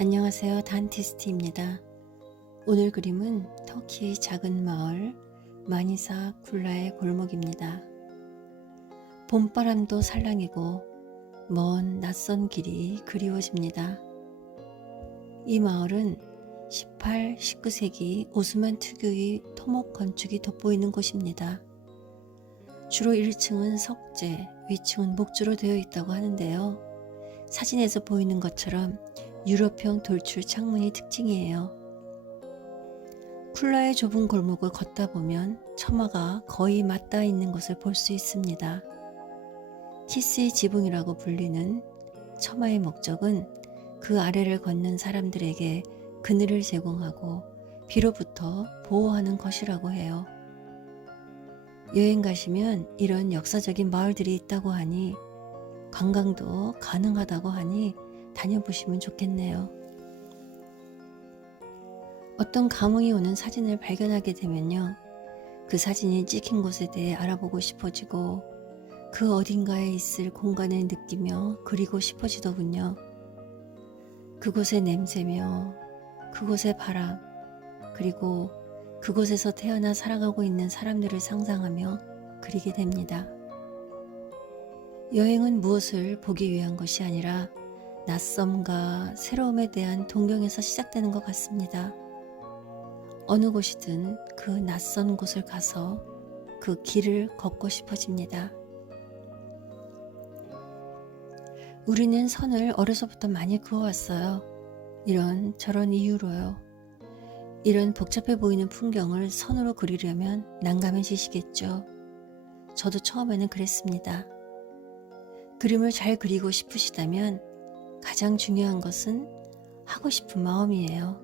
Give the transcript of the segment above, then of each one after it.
안녕하세요. 단티스트입니다. 오늘 그림은 터키의 작은 마을 마니사 쿨라의 골목입니다. 봄바람도 살랑이고 먼 낯선 길이 그리워집니다. 이 마을은 18, 19세기 오스만 특유의 토목 건축이 돋보이는 곳입니다. 주로 1층은 석재, 위층은 목조로 되어 있다고 하는데요. 사진에서 보이는 것처럼 유럽형 돌출 창문이 특징이에요. 쿨라의 좁은 골목을 걷다 보면 처마가 거의 맞닿아 있는 것을 볼 수 있습니다. 키스의 지붕이라고 불리는 처마의 목적은 그 아래를 걷는 사람들에게 그늘을 제공하고 비로부터 보호하는 것이라고 해요. 여행 가시면 이런 역사적인 마을들이 있다고 하니 관광도 가능하다고 하니 다녀보시면 좋겠네요. 어떤 감흥이 오는 사진을 발견하게 되면요. 그 사진이 찍힌 곳에 대해 알아보고 싶어지고 그 어딘가에 있을 공간을 느끼며 그리고 싶어지더군요. 그곳의 냄새며 그곳의 바람 그리고 그곳에서 태어나 살아가고 있는 사람들을 상상하며 그리게 됩니다. 여행은 무엇을 보기 위한 것이 아니라 낯섦과 새로움에 대한 동경에서 시작되는 것 같습니다. 어느 곳이든 그 낯선 곳을 가서 그 길을 걷고 싶어집니다. 우리는 선을 어려서부터 많이 그어왔어요. 이런 저런 이유로요. 이런 복잡해 보이는 풍경을 선으로 그리려면 난감해지시겠죠. 저도 처음에는 그랬습니다. 그림을 잘 그리고 싶으시다면 가장 중요한 것은 하고 싶은 마음이에요.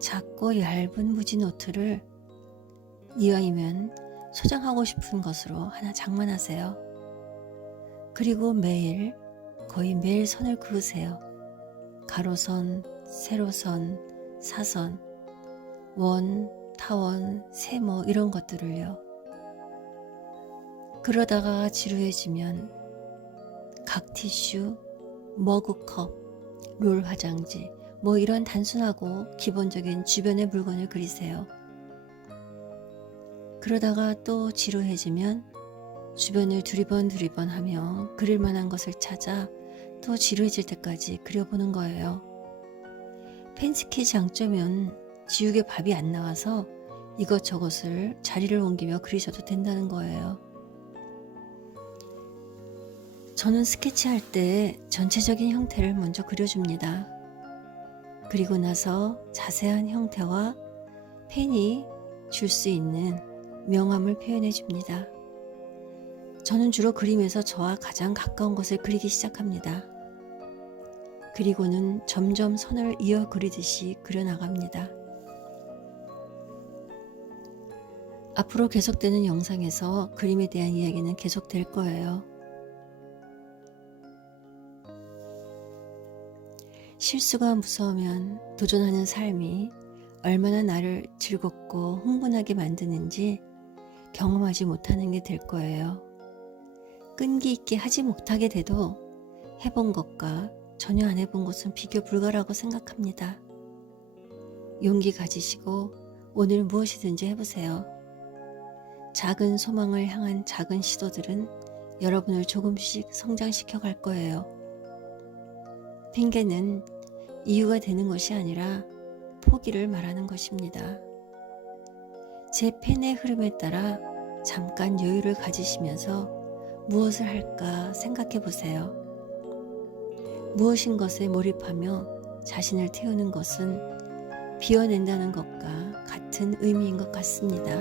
작고 얇은 무지 노트를 이왕이면 소장하고 싶은 것으로 하나 장만하세요. 그리고 거의 매일 선을 그으세요. 가로선, 세로선, 사선, 원, 타원, 세모 이런 것들을요. 그러다가 지루해지면 각 티슈, 머그컵, 롤 화장지 이런 단순하고 기본적인 주변의 물건을 그리세요. 그러다가 또 지루해지면 주변을 두리번 하며 그릴 만한 것을 찾아 또 지루해질 때까지 그려보는 거예요. 펜스케 장점은 지우개 밥이 안 나와서 이것저것을 자리를 옮기며 그리셔도 된다는 거예요. 저는 스케치할 때 전체적인 형태를 먼저 그려줍니다. 그리고 나서 자세한 형태와 펜이 줄 수 있는 명암을 표현해 줍니다. 저는 주로 그림에서 저와 가장 가까운 것을 그리기 시작합니다. 그리고는 점점 선을 이어 그리듯이 그려나갑니다. 앞으로 계속되는 영상에서 그림에 대한 이야기는 계속될 거예요. 실수가 무서우면 도전하는 삶이 얼마나 나를 즐겁고 흥분하게 만드는지 경험하지 못하는 게 될 거예요. 끈기 있게 하지 못하게 돼도 해본 것과 전혀 안 해본 것은 비교 불가라고 생각합니다. 용기 가지시고 오늘 무엇이든지 해보세요. 작은 소망을 향한 작은 시도들은 여러분을 조금씩 성장시켜 갈 거예요. 핑계는 이유가 되는 것이 아니라 포기를 말하는 것입니다. 제 펜의 흐름에 따라 잠깐 여유를 가지시면서 무엇을 할까 생각해 보세요. 무엇인 것에 몰입하며 자신을 태우는 것은 비워낸다는 것과 같은 의미인 것 같습니다.